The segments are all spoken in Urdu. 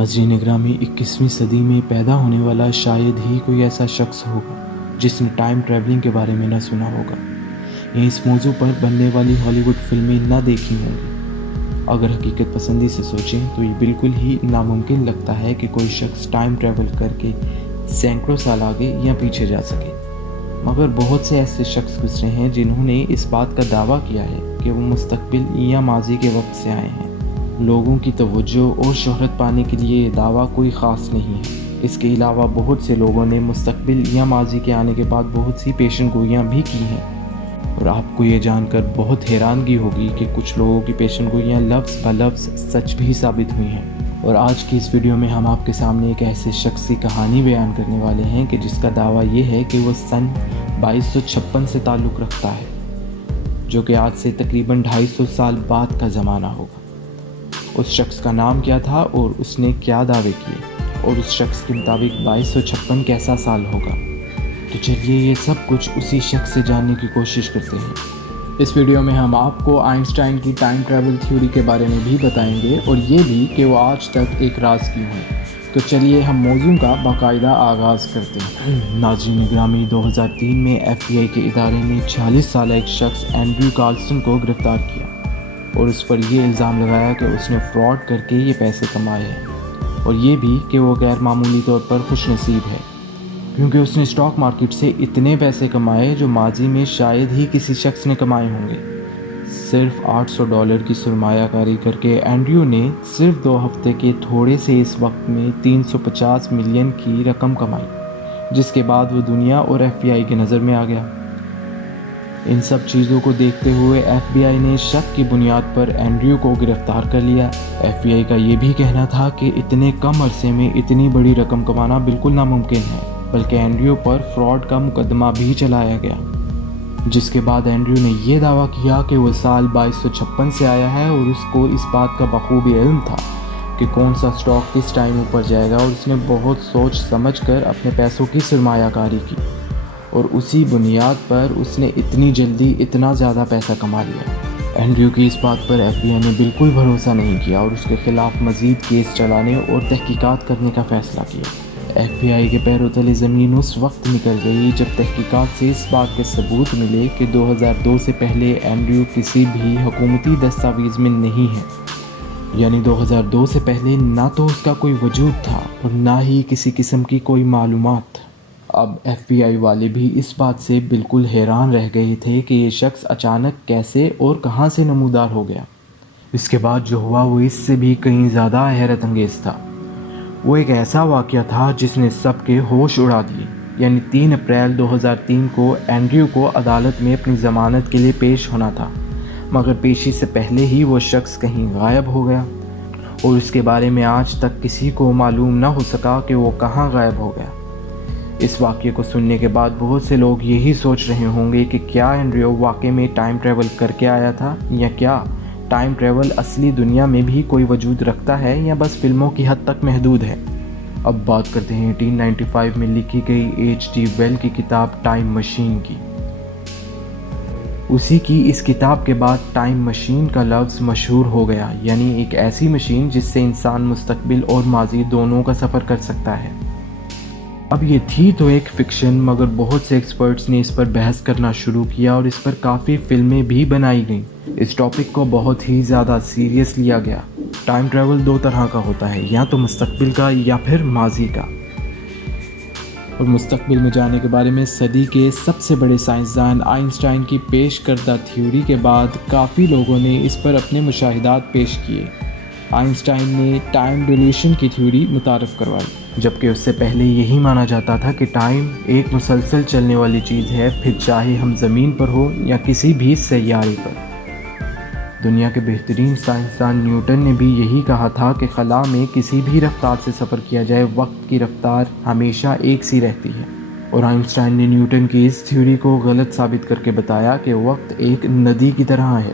ناظرین گرامی، 21ویں صدی میں پیدا ہونے والا شاید ہی کوئی ایسا شخص ہوگا جس نے ٹائم ٹریولنگ کے بارے میں نہ سنا ہوگا یا اس موضوع پر بننے والی ہالی ووڈ فلمیں نہ دیکھی ہوں گی۔ اگر حقیقت پسندی سے سوچیں تو یہ بالکل ہی ناممکن لگتا ہے کہ کوئی شخص ٹائم ٹریول کر کے سینکڑوں سال آگے یا پیچھے جا سکے، مگر بہت سے ایسے شخص گزرے ہیں جنہوں نے اس بات کا دعویٰ کیا ہے کہ وہ مستقبل یا ماضی کے وقت سے آئے ہیں۔ لوگوں کی توجہ اور شہرت پانے کے لیے یہ دعویٰ کوئی خاص نہیں ہے۔ اس کے علاوہ بہت سے لوگوں نے مستقبل یا ماضی کے آنے کے بعد بہت سی پیشن گوئیاں بھی کی ہیں، اور آپ کو یہ جان کر بہت حیرانگی ہوگی کہ کچھ لوگوں کی پیشن گوئیاں لفظ بہ لفظ سچ بھی ثابت ہوئی ہیں۔ اور آج کی اس ویڈیو میں ہم آپ کے سامنے ایک ایسے شخص کی کہانی بیان کرنے والے ہیں کہ جس کا دعویٰ یہ ہے کہ وہ سن 2256 سے تعلق رکھتا ہے، جو کہ آج سے تقریباً 250 سال بعد کا زمانہ ہوگا۔ اس شخص کا نام کیا تھا اور اس نے کیا دعوے کیے، اور اس شخص کے مطابق 2256 کیسا سال ہوگا؟ تو چلیے یہ سب کچھ اسی شخص سے جاننے کی کوشش کرتے ہیں۔ اس ویڈیو میں ہم آپ کو آئنسٹائن کی ٹائم ٹریول تھیوری کے بارے میں بھی بتائیں گے، اور یہ بھی کہ وہ آج تک ایک راز کیوں ہے۔ تو چلیے ہم موضوع کا باقاعدہ آغاز کرتے ہیں۔ ناظرین گرامی، 2003 میں FBI کے ادارے نے 46 سالہ ایک شخص اینڈریو کارلسن کو گرفتار کیا اور اس پر یہ الزام لگایا کہ اس نے فراڈ کر کے یہ پیسے کمائے ہیں، اور یہ بھی کہ وہ غیر معمولی طور پر خوش نصیب ہے کیونکہ اس نے اسٹاک مارکیٹ سے اتنے پیسے کمائے جو ماضی میں شاید ہی کسی شخص نے کمائے ہوں گے۔ صرف $800 کی سرمایہ کاری کر کے اینڈریو نے صرف 2 ہفتے کے تھوڑے سے اس وقت میں 350 ملین کی رقم کمائی، جس کے بعد وہ دنیا اور FBI کی نظر میں آ گیا۔ ان سب چیزوں کو دیکھتے ہوئے FBI نے شک کی بنیاد پر اینڈریو کو گرفتار کر لیا۔ FBI کا یہ بھی کہنا تھا کہ اتنے کم عرصے میں اتنی بڑی رقم کمانا بالکل ناممکن ہے، بلکہ اینڈریو پر فراڈ کا مقدمہ بھی چلایا گیا، جس کے بعد اینڈریو نے یہ دعویٰ کیا کہ وہ سال 2256 سے آیا ہے اور اس کو اس بات کا بخوبی علم تھا کہ کون سا اسٹاک کس ٹائم اوپر جائے گا، اور اس نے بہت سوچ سمجھ کر اپنے پیسوں کی سرمایہ کاری کی، اور اسی بنیاد پر اس نے اتنی جلدی اتنا زیادہ پیسہ کما لیا۔ اینڈریو کی اس بات پر FBI نے بالکل بھروسہ نہیں کیا اور اس کے خلاف مزید کیس چلانے اور تحقیقات کرنے کا فیصلہ کیا۔ FBI کے پیروں تلے زمین اس وقت نکل گئی جب تحقیقات سے اس بات کے ثبوت ملے کہ 2002 سے پہلے اینڈریو کسی بھی حکومتی دستاویز میں نہیں ہے، یعنی 2002 سے پہلے نہ تو اس کا کوئی وجود تھا اور نہ ہی کسی قسم کی کوئی معلومات۔ اب FBI والے بھی اس بات سے بالکل حیران رہ گئے تھے کہ یہ شخص اچانک کیسے اور کہاں سے نمودار ہو گیا۔ اس کے بعد جو ہوا وہ اس سے بھی کہیں زیادہ حیرت انگیز تھا۔ وہ ایک ایسا واقعہ تھا جس نے سب کے ہوش اڑا دیے، یعنی 3 اپریل 2003 کو اینڈریو کو عدالت میں اپنی ضمانت کے لیے پیش ہونا تھا، مگر پیشی سے پہلے ہی وہ شخص کہیں غائب ہو گیا، اور اس کے بارے میں آج تک کسی کو معلوم نہ ہو سکا کہ وہ کہاں غائب ہو گیا۔ اس واقعے کو سننے کے بعد بہت سے لوگ یہی سوچ رہے ہوں گے کہ کیا اینڈریو واقعے میں ٹائم ٹریول کر کے آیا تھا، یا کیا ٹائم ٹریول اصلی دنیا میں بھی کوئی وجود رکھتا ہے یا بس فلموں کی حد تک محدود ہے۔ اب بات کرتے ہیں 1895 میں لکھی گئی H.G. ویل کی کتاب ٹائم مشین کی۔ اسی کی اس کتاب کے بعد ٹائم مشین کا لفظ مشہور ہو گیا، یعنی ایک ایسی مشین جس سے انسان مستقبل اور ماضی دونوں کا سفر کر سکتا ہے۔ اب یہ تھی تو ایک فکشن، مگر بہت سے ایکسپرٹس نے اس پر بحث کرنا شروع کیا اور اس پر کافی فلمیں بھی بنائی گئیں۔ اس ٹاپک کو بہت ہی زیادہ سیریس لیا گیا۔ ٹائم ٹریول 2 طرح کا ہوتا ہے، یا تو مستقبل کا یا پھر ماضی کا۔ اور مستقبل میں جانے کے بارے میں صدی کے سب سے بڑے سائنسدان آئنسٹائن کی پیش کردہ تھیوری کے بعد کافی لوگوں نے اس پر اپنے مشاہدات پیش کیے۔ آئنسٹائن نے ٹائم ڈیلیشن کی تھیوری متعارف کروائی، جبکہ اس سے پہلے یہی مانا جاتا تھا کہ ٹائم ایک مسلسل چلنے والی چیز ہے، پھر چاہے ہم زمین پر ہو یا کسی بھی سیارے پر۔ دنیا کے بہترین سائنسدان نیوٹن نے بھی یہی کہا تھا کہ خلا میں کسی بھی رفتار سے سفر کیا جائے، وقت کی رفتار ہمیشہ ایک سی رہتی ہے، اور آئنسٹائن نے نیوٹن کی اس تھیوری کو غلط ثابت کر کے بتایا کہ وقت ایک ندی کی طرح ہے۔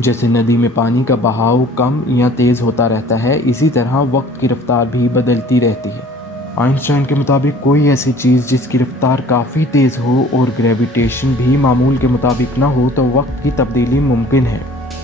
جیسے ندی میں پانی کا بہاؤ کم یا تیز ہوتا رہتا ہے، اسی طرح وقت کی رفتار بھی بدلتی رہتی ہے۔ آئنسٹائن کے مطابق کوئی ایسی چیز جس کی رفتار کافی تیز ہو اور گریویٹیشن بھی معمول کے مطابق نہ ہو تو وقت کی تبدیلی ممکن ہے۔